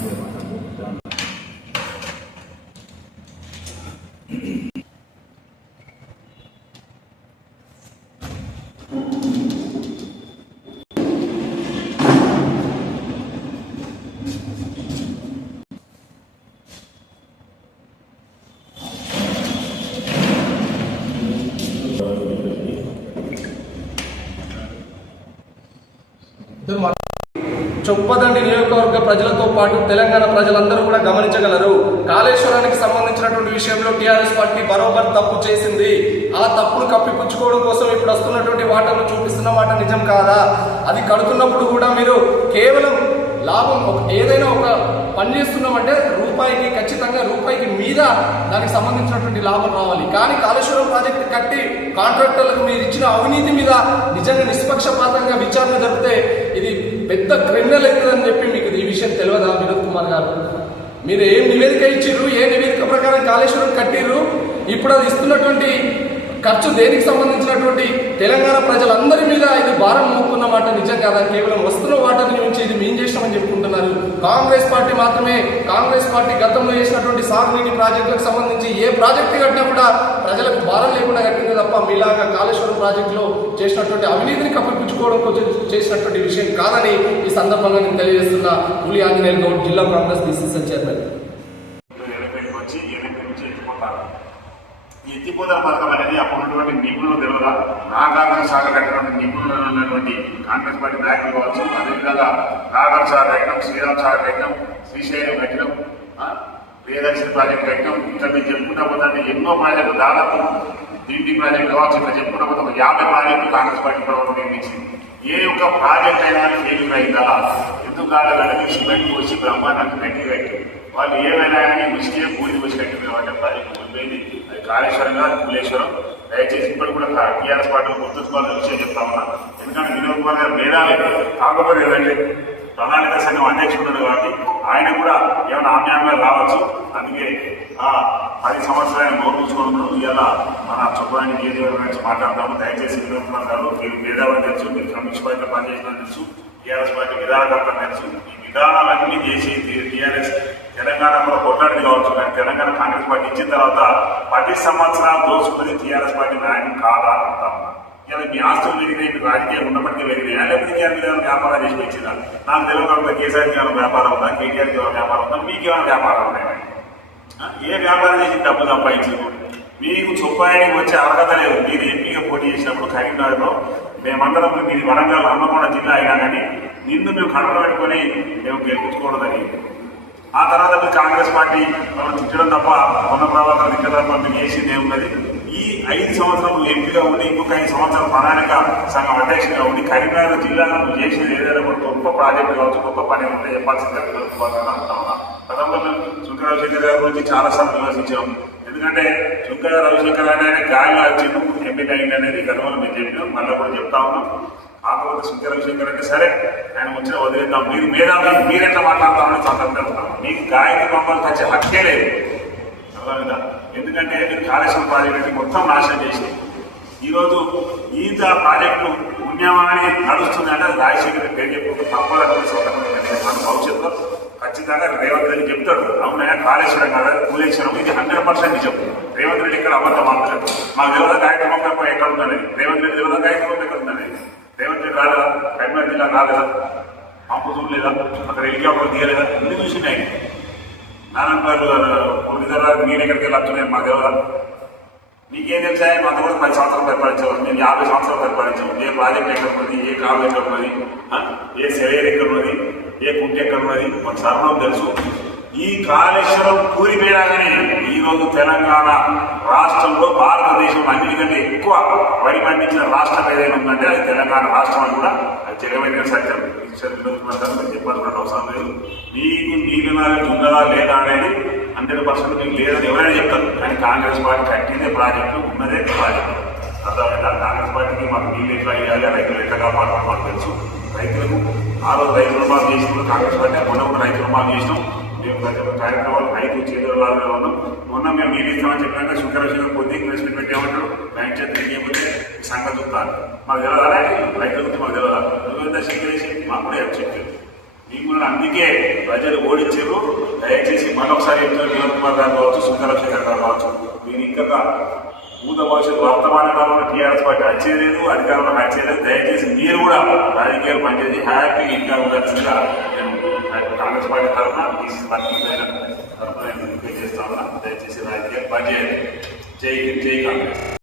Thank you. Choppadandi నియోజకవర్గ ప్రజలతో పాటు తెలంగాణ ప్రజలందరూ కూడా గమనించగలరు. కాళేశ్వరానికి సంబంధించినటువంటి విషయంలో టీఆర్ఎస్ పార్టీ బరోబర్ తప్పు చేసింది. ఆ తప్పును కప్పిపుచ్చుకోవడం కోసం ఇప్పుడు వస్తున్నటువంటి వాటను చూపిస్తున్న మాట నిజం కాదా? అది కడుతున్నప్పుడు కూడా మీరు కేవలం లాభం ఏదైనా ఒక పని చేస్తున్నామంటే రూపాయికి ఖచ్చితంగా రూపాయికి మీద దానికి సంబంధించినటువంటి లాభం రావాలి. కానీ కాళేశ్వరం ప్రాజెక్టు కట్టి కాంట్రాక్టర్లకు మీరు ఇచ్చిన అవినీతి మీద నిజంగా నిష్పక్షపాతంగా విచారణ జరిపితే ఇది పెద్ద క్రిమినల్ అవుతుందని చెప్పి మీకు ఈ విషయం తెలియదా వినోద్ కుమార్ గారు? మీరు ఏం నివేదిక ఇచ్చిర్రు? ఏ నివేదిక ప్రకారం కాళేశ్వరం కట్టిర్రు? ఇప్పుడు అది ఇస్తున్నటువంటి ఖర్చు దేనికి సంబంధించినటువంటి తెలంగాణ ప్రజలందరి మీద ఇది భారం మోపుకున్నమాట నిజం కాదా? కేవలం వస్తున్న వాటిని నుంచి ఇది మేం చేసినామని చెప్పుకుంటున్నారు. కాంగ్రెస్ పార్టీ మాత్రమే కాంగ్రెస్ పార్టీ గతంలో చేసినటువంటి సాగునీటి ప్రాజెక్టులకు సంబంధించి ఏ ప్రాజెక్టు కట్టినా కూడా ప్రజలకు భారం లేకుండా కట్టింది తప్ప మీలాగా కాళేశ్వరం ప్రాజెక్టులో చేసినటువంటి అవినీతిని కప్పిపుచ్చుకోవడం కొంచెం చేసినటువంటి విషయం కాదని ఈ సందర్భంగా నేను తెలియజేస్తున్న. పులి ఆంజనేయులు గౌడ్ జిల్లా కాంగ్రెస్ డిసిసిఎల్ చైర్మన్ ఎనభైకి వచ్చి ఎనభై నుంచి ఎత్తిపోతారు ఈ ఎత్తిపోతల పథకం అనేది అప్పుడు ఉన్నటువంటి నిపుణులు తెలియదా? నాగార్జున సాగర్ కట్టినటువంటి నిపుణులు ఉన్నటువంటి కాంగ్రెస్ పార్టీ నాయకులు కావచ్చు అదేవిధంగా నాగార్ సాగర్ కట్టడం శ్రీరామ్ సాగర్ కట్టడం శ్రీశైలం కట్టడం ఆ, ప్రియదర్శిని ప్రాజెక్ట్ కట్టడం ఇంకా మీరు చెప్పుకుంటా పోతే ఎన్నో ప్రాజెక్టులు దాదాపు దిండి ప్రాజెక్టు కావచ్చు ఇట్లా చెప్పుకుంటా పోతే ఒక యాభై ప్రాజెక్టులు కాంగ్రెస్ పార్టీ ప్రభుత్వం నిర్మించింది. ఏ ఒక్క ప్రాజెక్ట్ అయినా ఫెయిల్ అయిందా ఎందుకు కాలేదంటే సిమెంట్ పోసి బ్రహ్మాండానికి గట్టి కట్టి వాళ్ళు ఏమైనా కానీ మిస్టే పూరి పోసి కట్టిపోయామంటే వాళ్ళ ప్రాజెక్ట్ అది కాళేశ్వరం కాదు కులేశ్వరం దయచేసి ఇప్పుడు కూడా టీఆర్ఎస్ పార్టీ గుర్తుంచుకోవాల్సిన విషయం చెప్తా ఉన్నాను ఎందుకంటే వినోద్ కుమార్ గారు మేధావి కాకపోతే ఏదంటే ప్రణాళిక సంఘం అధ్యక్షుడు కాబట్టి ఆయన కూడా ఏమైనా ఆమ్యాయంగా రావచ్చు అందుకే పది సంవత్సరాలు నోరుచుకున్నాడు ఇలా మన చొప్పడానికి నియోజకవర్గం గురించి మాట్లాడతాము దయచేసి వినోద్ మీరు మేధావి తెలుసు మీరు కమ్యూనిస్ట్ పార్టీలో పనిచేసిన తెలుసు టీఆర్ఎస్ పార్టీ విధానకర్త తెలుసు. ఈ విధానాలన్నీ చేసి టీఆర్ఎస్ తెలంగాణలో కొట్లాడి కావచ్చు కానీ తెలంగాణ కాంగ్రెస్ పార్టీ ఇచ్చిన తర్వాత పది సంవత్సరాలు దోచుకుని టీఆర్ఎస్ పార్టీ నాయకులు కాదా అంటా. ఇలా మీ ఆస్తులు పెరిగినాయి మీ రాజకీయం ఉన్నప్పటికీ పెరిగినాయి. లేకపోతే కేఆర్ మీద వ్యాపారం చేసి వచ్చిందా నాకు తెలియకుండా కేసీఆర్ ఏమైనా వ్యాపారం ఉందా కేటీఆర్ ఏమైనా వ్యాపారం ఉందా మీకు ఏమైనా వ్యాపారం ఉన్నాయి ఏ వ్యాపారం చేసి డబ్బు సంపాదించారు. మీకు చొప్పాయనికి వచ్చే అర్హత లేదు. మీరు ఎంపీగా పోటీ చేసినప్పుడు కరీంనగర్లో మేమందరం మీది వరంగల్ హన్మకొండ జిల్లా అయినా కానీ నిన్ను మేము కడలో పెట్టుకొని మేము గెలిపించుకోవడం ఆ తర్వాత మీరు కాంగ్రెస్ పార్టీ మనం తిట్టడం తప్ప మొన్న ప్రభావం తిట్టడం తప్ప మీరు చేసింది ఏమున్నది ఈ ఐదు సంవత్సరాలు ఎంపీగా ఉండి ఇంకొక ఐదు సంవత్సరాలు ప్రణాళిక సంఘం అధ్యక్షుడిగా ఉండి కరీంనగర్ జిల్లాలో నువ్వు చేసిన ఏదైనా కూడా గొప్ప ప్రాజెక్టు కావచ్చు గొప్ప పని ఉంటే చెప్పాల్సిందే అనుకుంటున్నాను గతంలో మేము శుంకర రవిశంకర్ గారి గురించి చాలా విమర్శించాము ఎందుకంటే శుంకర రవిశంకర్ అనేది గాలిలో వచ్చిండు ఎంపీ అయింది అనేది గతంలో మేము చెప్పినాం. మళ్ళీ కూడా చెప్తా ఉన్నాం. కాకపోతే శుంకర రవిశంకర్ అంటే సరే ఆయన వచ్చిన వదిలేద్దాం. మీరు మీద మీరు ఎట్లా మాట్లాడతామని సందర్భంగా మీకు గాయని మమ్మల్ని వచ్చే హక్కే లేదు. అర్థమైందా? ఎందుకంటే మీరు కాళేశ్వరం ప్రాజెక్టు మొత్తం నాశనం చేసి ఈరోజు ఈత ప్రాజెక్టు పుణ్యమాని నడుస్తుంది అంటే రాజశేఖర్ పేరు చెప్పి తప్పదని మన భవిష్యత్తులో ఖచ్చితంగా రేవంత్ రెడ్డి చెప్తాడు. అవునా? కాళేశ్వరం కాదు? కూలేశ్వరం. ఇది హండ్రెడ్ పర్సెంట్ నిజం. రేవంత్ రెడ్డి ఇక్కడ అబద్ధం మాట్లాడు మాకు తెలియదు కార్యక్రమం తప్ప ఎక్కడ ఉందని రేవంత్ రెడ్డి తెలియదు కార్యక్రమం ఎక్కడ ఉందని రేవంత్ రెడ్డి రాలేదా? కరీంనగర్ జిల్లా రాలేదా? పంపు చూడలేదా అక్కడ హెలికాప్టర్ తీయలేదా? అన్ని నారాయణ గారు కొడుకుదారు నేను ఎక్కడికి వెళ్ళొస్తున్నాను మా దేవరా నీకేం తెలుసా? మాకు కూడా పది సంవత్సరాలు పరిపాలించేవారు నేను యాభై సంవత్సరాలు పరిపాలించావు. ఏ ప్రాజెక్ట్ ఎక్కడ ఉన్నది? ఏ కాలం ఎక్కడ ఉన్నది? ఏ సెవేర్ ఎక్కడ ఉన్నది? ఏ కుంట ఎక్కడ ఉన్నది మన సర్వం తెలుసు. ఈ కాళేశ్వరం కూలిపోయినాగానే ఈ రోజు తెలంగాణ రాష్ట్రంలో భారతదేశం అన్నిటికంటే ఎక్కువ వరి పండించిన రాష్ట్రం ఏదైనా ఉందంటే అది తెలంగాణ రాష్ట్రం అని కూడా అది జగమైన సత్యం. ఈశ్వర్ చెప్పాల్సిన అవసరం లేదు. మీకు నీళ్ళు నాలుగు ఉందా లేదా అనేది హండ్రెడ్ పర్సెంట్ మీకు లేదని ఎవరైనా చెప్తారు. కానీ కాంగ్రెస్ పార్టీ కట్టిందే ప్రాజెక్టు ఉన్నదే ప్రాజెక్టు. అర్థమైందా? కాంగ్రెస్ పార్టీకి మాకు నీళ్ళు ఎట్లా ఇవ్వాలి? రైతులు ఎట్లా కాపాడుకోవాలి? తెలుసు. ఆ రోజు రైతు రుణమాఫీ చేసినప్పుడు కాంగ్రెస్ పార్టీ మొన్న కూడా రైతు రుణమాఫీ చేసినాం. మేము ప్రతి ఒక్క కార్యక్రమాలు రైతు చేతులలో ఉన్నాం. మొన్న మేము ఏమి ఇస్తామని చెప్పినాక శుక్రశుక్ర కొద్ది ఇన్వెస్ట్మెంట్ పెట్టామంటారు బ్యాంక్ చేత తెలియకపోతే సంఘం చూస్తారు మాకు తెలియదా రైతుల గురించి మాకు తెలియదా నువ్వు ఎంత మాకు కూడా చెప్పారు మిమ్మల్ని అందుకే ప్రజలు ఓడించారు. దయచేసి మరొకసారి చెప్తారు వినోద్ కుమార్ గారు కావచ్చు సుందర గారు కావచ్చు మీరు ఇంకా భూత భవిష్యత్తు వర్తమాన కాలంలో టీఆర్ఎస్ పార్టీ వచ్చేది అధికారంలో వచ్చేది దయచేసి మీరు కూడా రాజకీయాలు పనిచేసి హ్యాపీగా ఇంకా ఉండాల్సిందిగా నేను కాంగ్రెస్ పార్టీ తరఫున బీసీ పార్టీ తరఫున నేను చేస్తా ఉన్నా. దయచేసి రాజకీయాలు పనిచేయండి. జై జై కాంగ్రెస్.